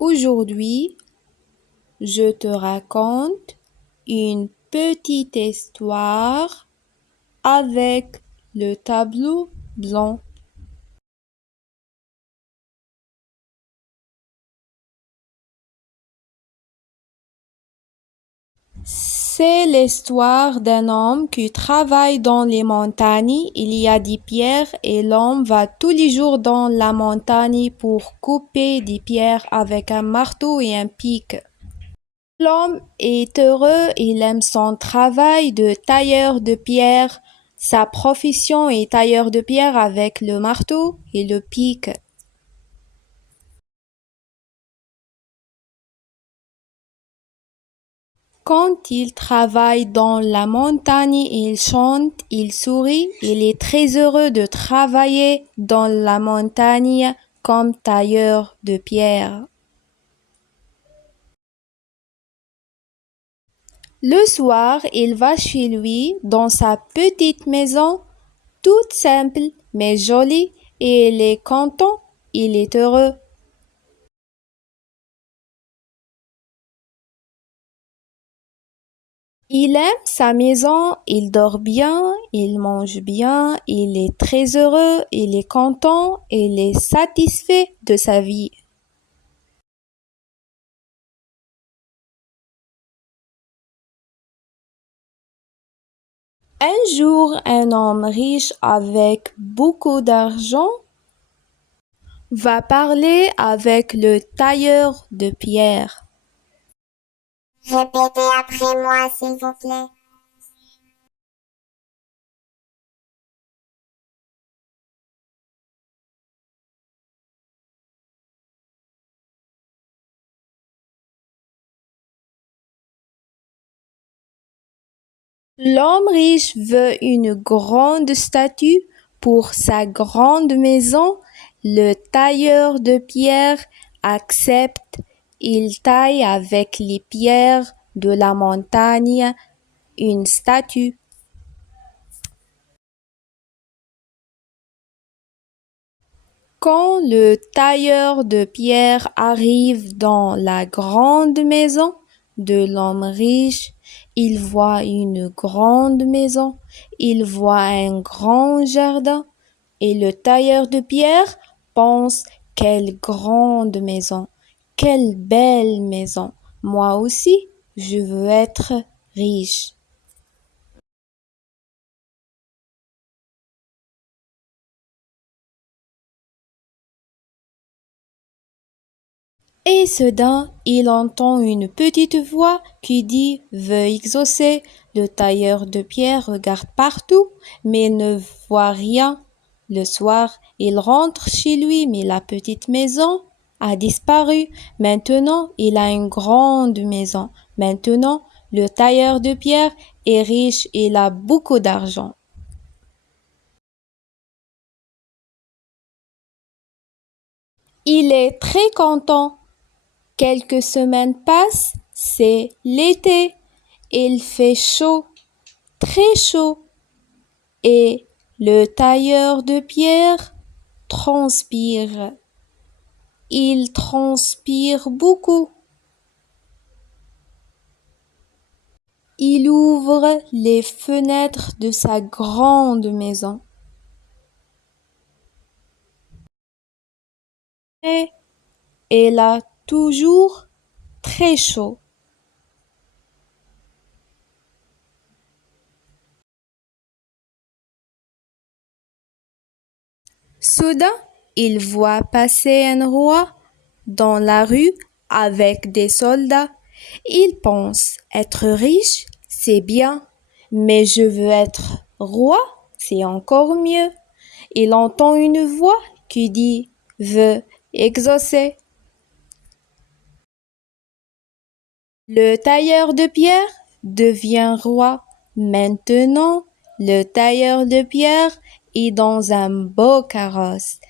Aujourd'hui, je te raconte une petite histoire avec le tableau blanc. C'est l'histoire d'un homme qui travaille dans les montagnes. Il y a des pierres et l'homme va tous les jours dans la montagne pour couper des pierres avec un marteau et un pic. L'homme est heureux, il aime son travail de tailleur de pierre. Sa profession est tailleur de pierre avec le marteau et le pic. Quand il travaille dans la montagne, il chante, il sourit, il est très heureux de travailler dans la montagne comme tailleur de pierre. Le soir, il va chez lui dans sa petite maison, toute simple mais jolie, et il est content, il est heureux. Il aime sa maison, il dort bien, il mange bien, il est très heureux, il est content, il est satisfait de sa vie. Un jour, un homme riche avec beaucoup d'argent va parler avec le tailleur de pierre. Répétez après moi, s'il vous plaît. L'homme riche veut une grande statue pour sa grande maison. Le tailleur de pierre accepte. Il taille avec les pierres de la montagne une statue. Quand le tailleur de pierre arrive dans la grande maison de l'homme riche, il voit une grande maison, il voit un grand jardin, et le tailleur de pierre pense, quelle grande maison, quelle belle maison. Moi aussi, je veux être riche. Et soudain, il entend une petite voix qui dit Veuille exaucer. Le tailleur de pierre regarde partout, mais ne voit rien. Le soir, il rentre chez lui, mais la petite maison a disparu. Maintenant, il a une grande maison. Maintenant, le tailleur de pierre est riche et il a beaucoup d'argent. Il est très content. Quelques semaines passent, c'est l'été. Il fait chaud, très chaud, et le tailleur de pierre transpire. Il transpire beaucoup. Il ouvre les fenêtres de sa grande maison. Et il a toujours très chaud. Soudain, il voit passer un roi dans la rue avec des soldats. Il pense être riche, c'est bien, mais je veux être roi, c'est encore mieux. Il entend une voix qui dit veut exaucer. Le tailleur de pierre devient roi. Maintenant, le tailleur de pierre est dans un beau carrosse.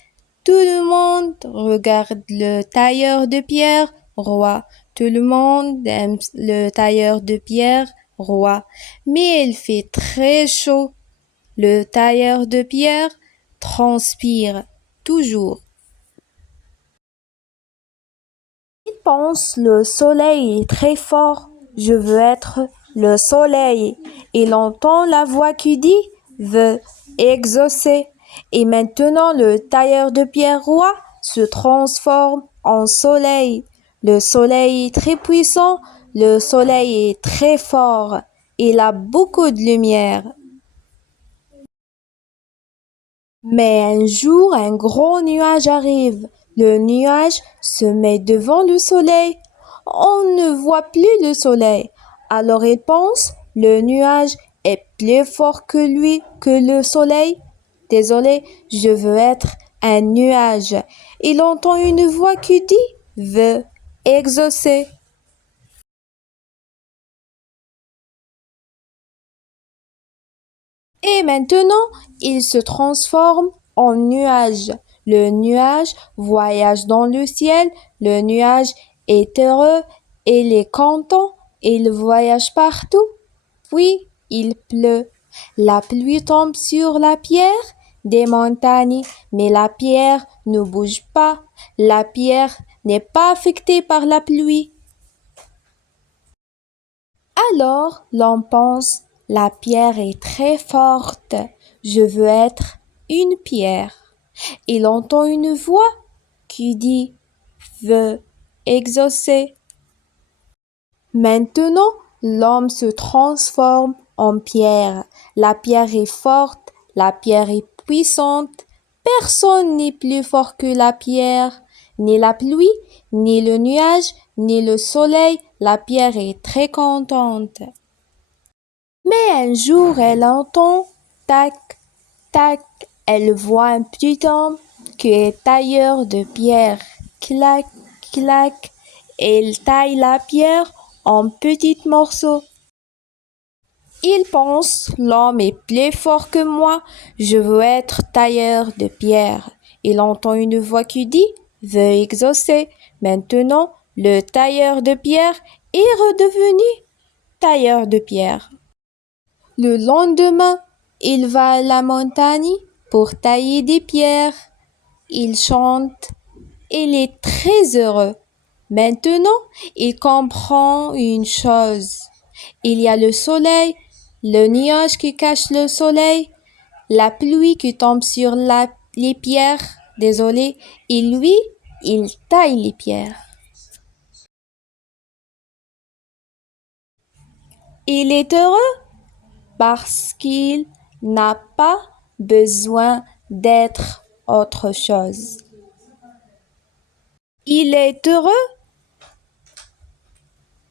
Tout le monde regarde le tailleur de pierre roi. Tout le monde aime le tailleur de pierre roi. Mais il fait très chaud. Le tailleur de pierre transpire toujours. pense le soleil est très fort. Je veux être le soleil. Il entend la voix qui dit veut exaucer. Et maintenant le tailleur de pierre roi se transforme en soleil. Le soleil est très puissant. Le soleil est très fort. Il a beaucoup de lumière. Mais un jour, un gros nuage arrive. Le nuage se met devant le soleil. On ne voit plus le soleil. Alors il pense, le nuage est plus fort que lui, que le soleil. Désolé, je veux être un nuage. Il entend une voix qui dit, veut exaucer. Et maintenant, il se transforme en nuage. Le nuage voyage dans le ciel. Le nuage est heureux. Il est content. Il voyage partout. Puis, il pleut. La pluie tombe sur la pierre des montagnes, mais la pierre ne bouge pas. La pierre n'est pas affectée par la pluie. Alors, l'on pense, la pierre est très forte. Je veux être une pierre. Il entend une voix qui dit veut exaucer. Maintenant, l'homme se transforme en pierre. La pierre est forte, la pierre est puissante. Personne n'est plus fort que la pierre. Ni la pluie, ni le nuage, ni le soleil. La pierre est très contente. Mais un jour, elle entend tac, tac. Elle voit un petit homme qui est tailleur de pierre. Clac, clac. Il taille la pierre en petits morceaux. Il pense, l'homme est plus fort que moi. Je veux être tailleur de pierre. Il entend une voix qui dit, veut exaucer. Maintenant, le tailleur de pierre est redevenu tailleur de pierre. Le lendemain, il va à la montagne pour tailler des pierres. Il chante. Il est très heureux. Maintenant, il comprend une chose. Il y a le soleil, le nuage qui cache le soleil, la pluie qui tombe sur les pierres. Désolé. Et lui, il taille les pierres. Il est heureux parce qu'il n'a pas besoin d'être autre chose. Il est heureux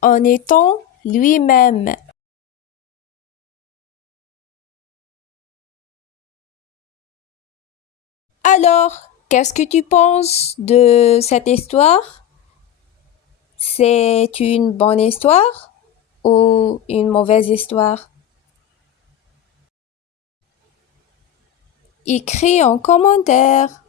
en étant lui-même. Alors, qu'est-ce que tu penses de cette histoire? C'est une bonne histoire ou une mauvaise histoire? Écris en commentaire.